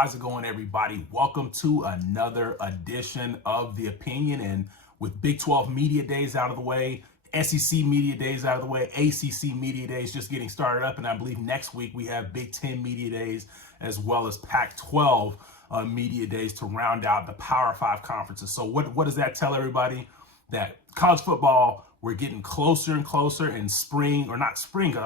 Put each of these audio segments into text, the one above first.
How's it going, everybody? Welcome to another edition of The Opinion. And with Big 12 Media Days out of the way, SEC Media Days out of the way, ACC Media Days just getting started up, and I believe next week we have Big 10 Media Days as well as Pac-12 Media Days to round out the Power 5 conferences. So what does that tell everybody? That college football, we're getting closer and closer, in spring, or not spring,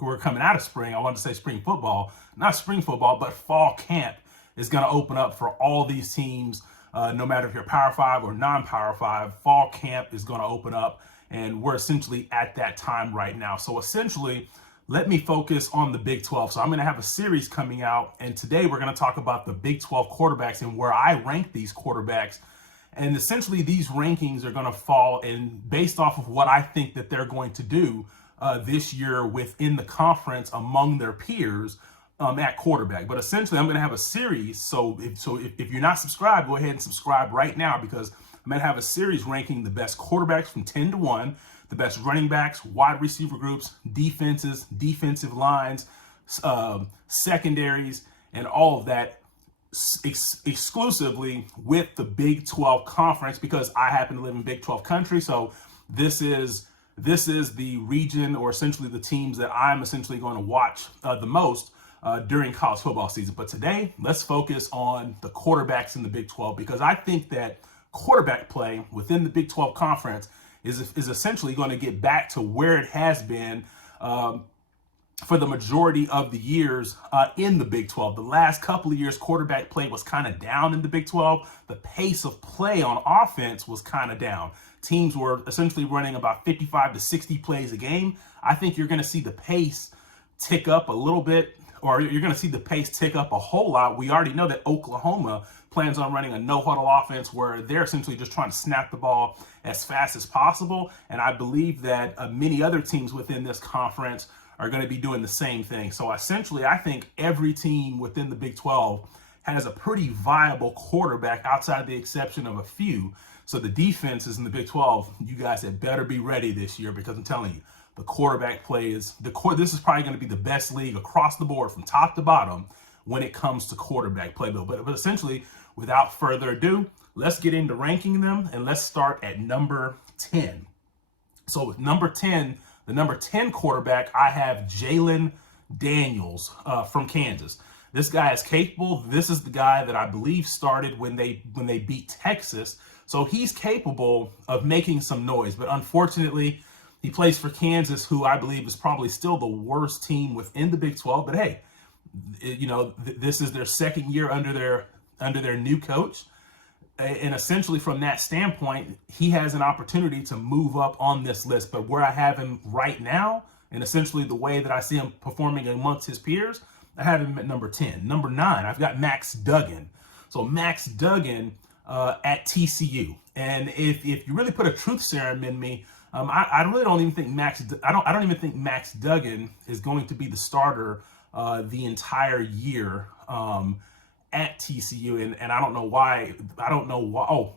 we're coming out of spring. I wanted to say spring football, not spring football, but fall camp is going to open up for all these teams, no matter if you're Power 5 or non-Power 5. Fall camp is going to open up, and we're essentially at that time right now. So essentially, let me focus on the Big 12. So I'm going to have a series coming out, and today we're going to talk about the Big 12 quarterbacks and where I rank these quarterbacks. And essentially, these rankings are going to fall in based off of what I think that they're going to do this year within the conference among their peers at quarterback. But essentially, I'm going to have a series. So if you're not subscribed, go ahead and subscribe right now, because I'm going to have a series ranking the best quarterbacks from 10 to 1, the best running backs, wide receiver groups, defenses, defensive lines, secondaries, and all of that exclusively with the Big 12 conference, because I happen to live in Big 12 country. So this is the region, or essentially the teams that I'm essentially going to watch the most during college football season. But today, let's focus on the quarterbacks in the Big 12, because I think that quarterback play within the Big 12 conference is essentially going to get back to where it has been for the majority of the years in the Big 12. The last couple of years, quarterback play was kind of down in the Big 12. The pace of play on offense was kind of down. Teams were essentially running about 55 to 60 plays a game. I think you're going to see the pace tick up a little bit, or you're going to see the pace tick up a whole lot. We already know that Oklahoma plans on running a no-huddle offense where they're essentially just trying to snap the ball as fast as possible. And I believe that many other teams within this conference are going to be doing the same thing. So essentially, I think every team within the Big 12 has a pretty viable quarterback, outside the exception of a few. So the defenses in the Big 12, you guys had better be ready this year, because I'm telling you, the quarterback play is this is probably going to be the best league across the board from top to bottom when it comes to quarterback play. But essentially, without further ado, let's get into ranking them, and let's start at number 10. So with number 10, the number 10 quarterback, I have Jalon Daniels from Kansas. This guy is capable. This is the guy that I believe started when they beat Texas. So he's capable of making some noise. But unfortunately, he plays for Kansas, who I believe is probably still the worst team within the Big 12. But hey, this is their second year under their new coach. And essentially, from that standpoint, he has an opportunity to move up on this list. But where I have him right now, and essentially the way that I see him performing amongst his peers, I have him at number 10. Number 9, I've got Max Duggen. So Max Duggen at TCU. And if you really put a truth serum in me, I really don't even think I don't even think Max Duggen is going to be the starter the entire year at TCU, and I don't know why. Oh,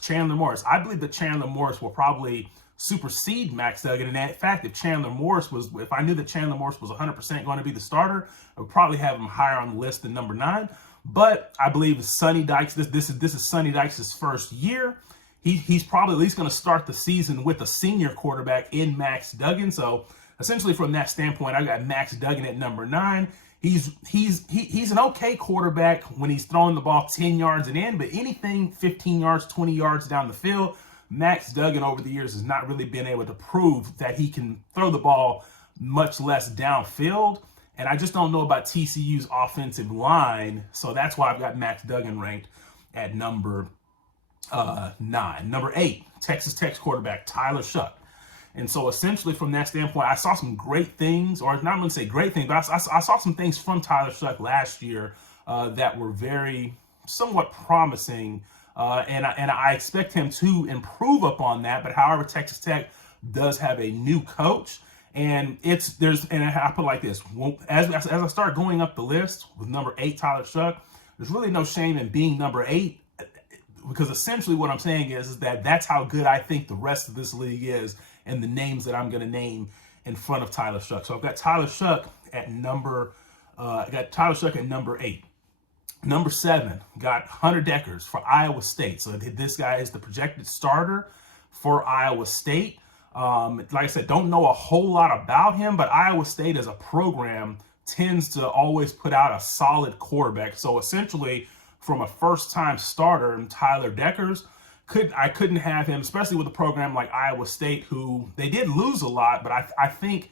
Chandler Morris. I believe that Chandler Morris will probably supersede Max Duggen. And in fact, if I knew that Chandler Morris was 100% going to be the starter, I would probably have him higher on the list than number 9. But I believe Sonny Dykes. This is Sonny Dykes' first year. He's probably at least going to start the season with a senior quarterback in Max Duggen. So essentially, from that standpoint, I got Max Duggen at number 9. He's an okay quarterback when he's throwing the ball 10 yards and in, but anything 15 yards, 20 yards down the field, Max Duggen over the years has not really been able to prove that he can throw the ball, much less downfield. And I just don't know about TCU's offensive line, so that's why I've got Max Duggen ranked at number 9. Number 8, Texas Tech quarterback Tyler Shough. And so essentially, from that standpoint, I saw some great things, or not going to say great things, but I saw some things from Tyler Shough last year that were somewhat promising, and I expect him to improve upon that. But however, Texas Tech does have a new coach, and I put it like this: as I start going up the list with number 8, Tyler Shough, there's really no shame in being number 8. Because essentially what I'm saying is that that's how good I think the rest of this league is, and the names that I'm going to name in front of Tyler Shough. So I've got Tyler Shough at number 8. Number 7, got Hunter Dekkers for Iowa State. So this guy is the projected starter for Iowa State. Like I said, don't know a whole lot about him, but Iowa State as a program tends to always put out a solid quarterback. So essentially, from a first-time starter, Tyler Dekkers, I couldn't have him, especially with a program like Iowa State, who they did lose a lot, but I think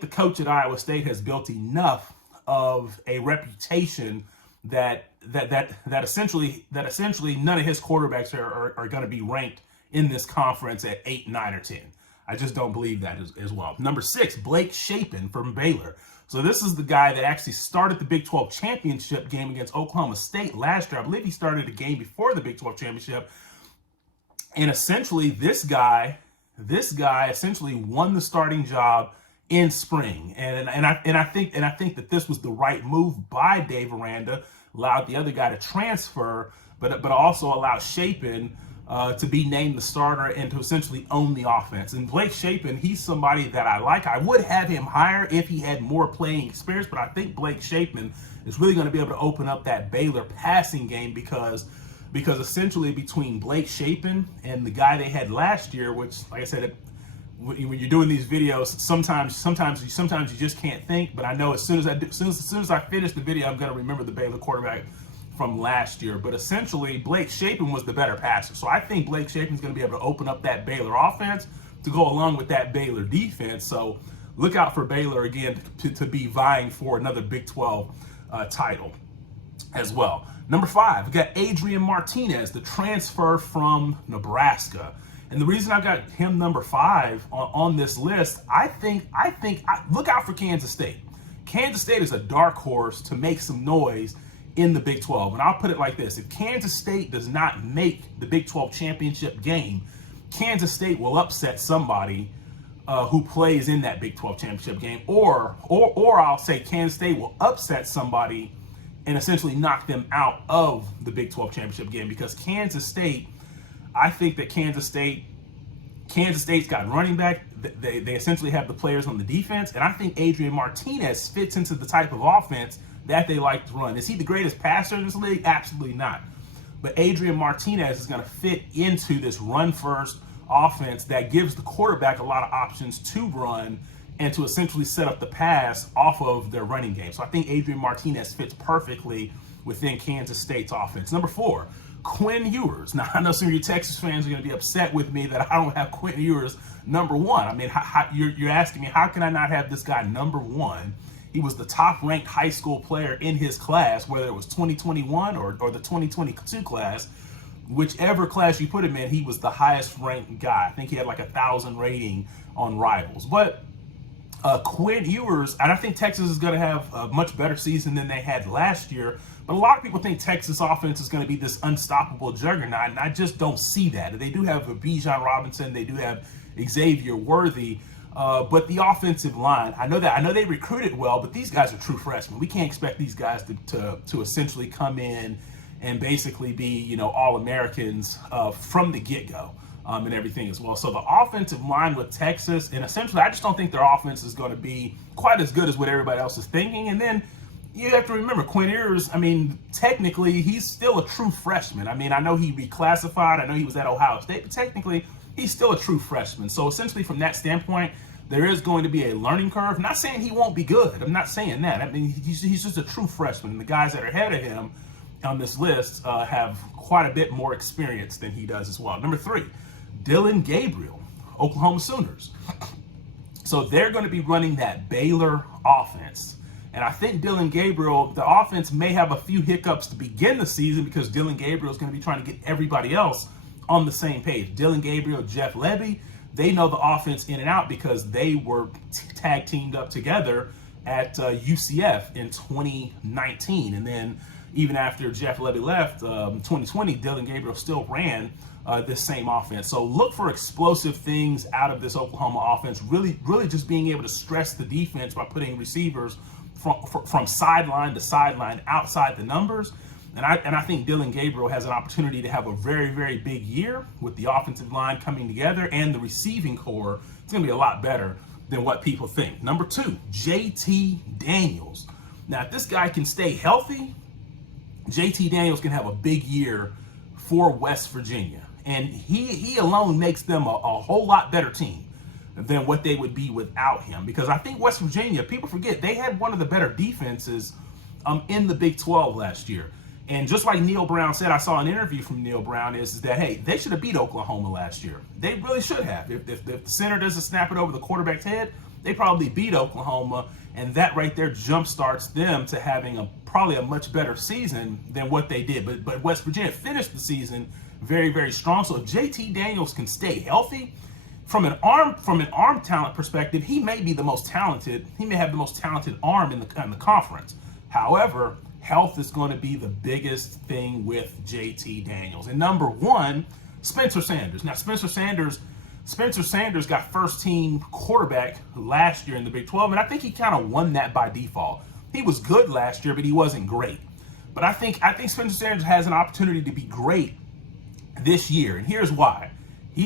the coach at Iowa State has built enough of a reputation that essentially none of his quarterbacks are going to be ranked in this conference at 8, 9, or 10. I just don't believe that as well. Number 6, Blake Shapen from Baylor. So this is the guy that actually started the Big 12 championship game against Oklahoma State last year. I believe he started the game before the Big 12 championship. And essentially, this guy essentially won the starting job in spring. And I think that this was the right move by Dave Aranda, allowed the other guy to transfer, but also allowed Shapen to be named the starter and to essentially own the offense. And Blake Shapen, he's somebody that I like. I would have him higher if he had more playing experience, but I think Blake Shapen is really going to be able to open up that Baylor passing game because essentially between Blake Shapen and the guy they had last year, which, like I said, when you're doing these videos, sometimes you just can't think. But I know as soon as I finish the video, I'm going to remember the Baylor quarterback from last year. But essentially, Blake Shapen was the better passer. So I think Blake Shapen is going to be able to open up that Baylor offense to go along with that Baylor defense. So look out for Baylor again to be vying for another Big 12 title as well. Number 5, we got Adrian Martinez, the transfer from Nebraska. And the reason I got him number 5 on this list, I think look out for Kansas State. Kansas State is a dark horse to make some noise in the Big 12. And I'll put it like this. If Kansas State does not make the Big 12 championship game, Kansas State will upset somebody who plays in that Big 12 championship game. Or I'll say Kansas State will upset somebody and essentially knock them out of the Big 12 championship game, because Kansas State, I think that Kansas State's got running back. They essentially have the players on the defense, and I think Adrian Martinez fits into the type of offense that they like to run. Is he the greatest passer in this league? Absolutely not. But Adrian Martinez is going to fit into this run-first offense that gives the quarterback a lot of options to run and to essentially set up the pass off of their running game. So I think Adrian Martinez fits perfectly within Kansas State's offense. Number 4, Quinn Ewers. Now, I know some of you Texas fans are going to be upset with me that I don't have Quinn Ewers number 1. I mean, you're asking me, how can I not have this guy number 1? He was the top-ranked high school player in his class, whether it was 2021 or the 2022 class. Whichever class you put him in, he was the highest-ranked guy. I think he had like 1,000 rating on Rivals. But Quinn Ewers, and I think Texas is going to have a much better season than they had last year. But a lot of people think Texas offense is going to be this unstoppable juggernaut, and I just don't see that. They do have Bijan Robinson, they do have Xavier Worthy, but the offensive line, I know they recruited well, but these guys are true freshmen. We can't expect these guys to essentially come in and basically be, All-Americans from the get-go. And everything as well. So the offensive line with Texas, and essentially I just don't think their offense is going to be quite as good as what everybody else is thinking. And then you have to remember, Quinn Ewers, I mean, technically he's still a true freshman. I mean, I know he reclassified, I know he was at Ohio State, but technically he's still a true freshman. So essentially from that standpoint, there is going to be a learning curve. I'm not saying he won't be good. I'm not saying that. I mean, he's just a true freshman. The guys that are ahead of him on this list have quite a bit more experience than he does as well. Number 3, Dillon Gabriel, Oklahoma Sooners. So they're going to be running that Baylor offense. And I think Dillon Gabriel, the offense may have a few hiccups to begin the season because Dillon Gabriel is going to be trying to get everybody else on the same page. Dillon Gabriel, Jeff Lebby, they know the offense in and out because they were tag teamed up together at UCF in 2019. And then even after Jeff Lebby left, 2020, Dillon Gabriel still ran this same offense. So look for explosive things out of this Oklahoma offense, really just being able to stress the defense by putting receivers from sideline to sideline outside the numbers. And I think Dillon Gabriel has an opportunity to have a very, very big year with the offensive line coming together and the receiving core. It's going to be a lot better than what people think. Number 2, JT Daniels. Now, if this guy can stay healthy, JT Daniels can have a big year for West Virginia. And he alone makes them a whole lot better team than what they would be without him. Because I think West Virginia, people forget, they had one of the better defenses in the Big 12 last year. And just like Neil Brown said, I saw an interview from Neil Brown, is that, hey, they should have beat Oklahoma last year. They really should have. If the center doesn't snap it over the quarterback's head, they probably beat Oklahoma. And that right there jumpstarts them to having probably a much better season than what they did. But West Virginia finished the season very, very strong. So if JT Daniels can stay healthy, from an arm talent perspective, he may be the most talented. He may have the most talented arm in the conference. However, health is going to be the biggest thing with JT Daniels. And number one, Spencer Sanders. Now, Spencer Sanders got first team quarterback last year in the Big 12, and I think he kind of won that by default. He was good last year, but he wasn't great. But I think Spencer Sanders has an opportunity to be great this year, and here's why. He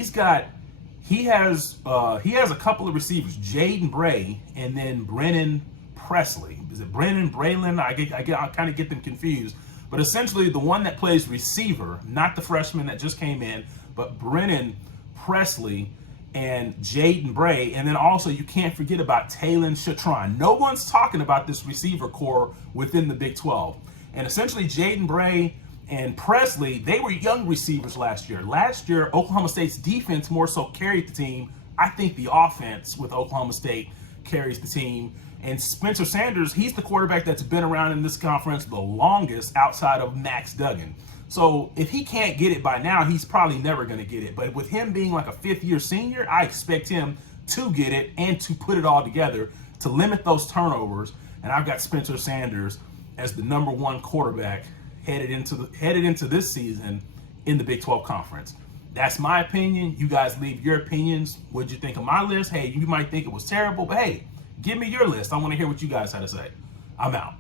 has a couple of receivers, Jaden Bray and then Brennan Presley. Is it Brennan Braylon? I kind of get them confused. But essentially, the one that plays receiver, not the freshman that just came in, but Brennan Presley and Jaden Bray. And then also, you can't forget about Talon Chatron. No one's talking about this receiver core within the Big 12. And essentially, Jaden Bray and Presley, they were young receivers last year. Last year, Oklahoma State's defense more so carried the team. I think the offense with Oklahoma State carries the team. And Spencer Sanders, he's the quarterback that's been around in this conference the longest outside of Max Duggen. So if he can't get it by now, he's probably never going to get it. But with him being like a fifth-year senior, I expect him to get it and to put it all together to limit those turnovers. And I've got Spencer Sanders as the number one quarterback headed into this season in the Big 12 Conference. That's my opinion. You guys leave your opinions. What'd you think of my list? Hey, you might think it was terrible, but hey, give me your list. I want to hear what you guys had to say. I'm out.